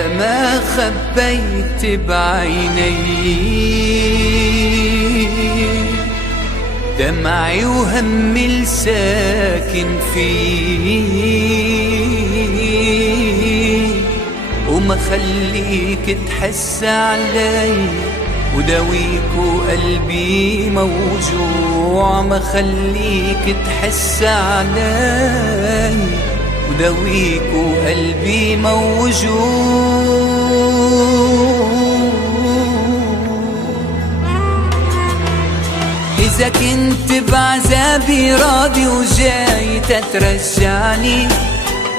يا ما خبيت بعيني دمعي وهمي الساكن فيه، وما خليك تحس علي وداويك وقلبي موجوع. ما خليك تحس علي وداويك وقلبي موجوع. إذا كنت بعذابي راضي وجاي تترجعني،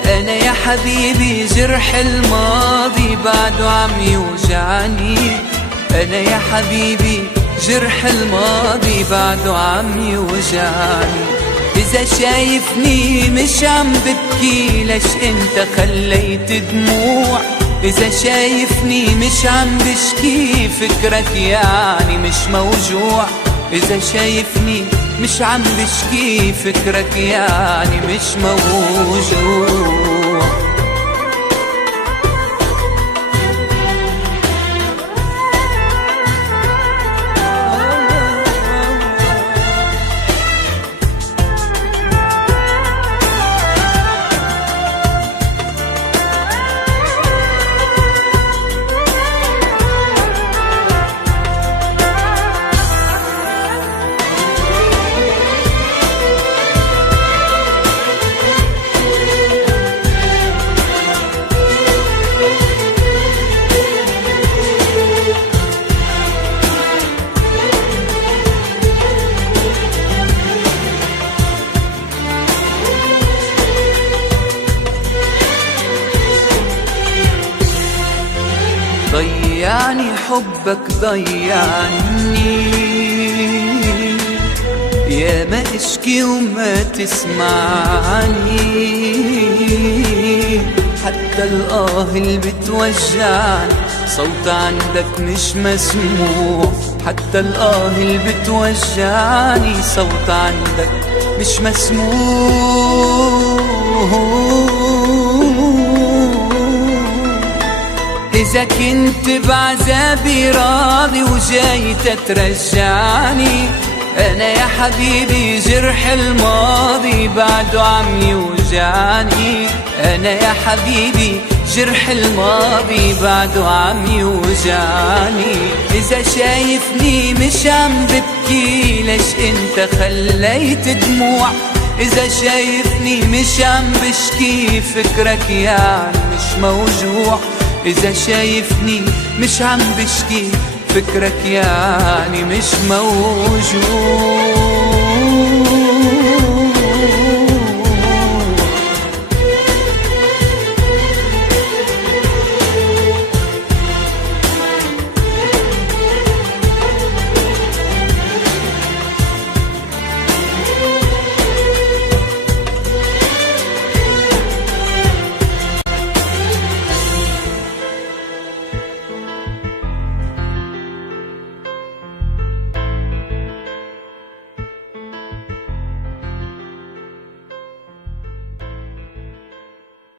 أنا يا حبيبي جرح الماضي بعده عم يوجعني. أنا يا حبيبي جرح الماضي بعده عم يوجعني. إذا شايفني مش عم ببكي ليش انت خليت دموع؟ إذا شايفني مش عم بشكي فكرك يعني مش موجوع. إذا شايفني مش عم بشكي فكرك يعني مش موجوع. ضيعني حبك ضيعني، يا ما اشكي وما تسمعني. حتى الآه اللي بتوجعني صوت عندك مش مسموع. حتى الآه اللي بتوجعني صوت عندك مش مسموع. إذا كنت بعذابي راضي وجاي تترجعني، أنا يا حبيبي جرح الماضي بعده عم يوجعني. أنا يا حبيبي جرح الماضي بعده عم يوجعني. إذا شايفني مش عم ببكي ليش انت خليت دموع؟ إذا شايفني مش عم بشكي فكرك يعني مش موجوع. إذا شايفني مش عم بشكي فكرك يعني مش موجود.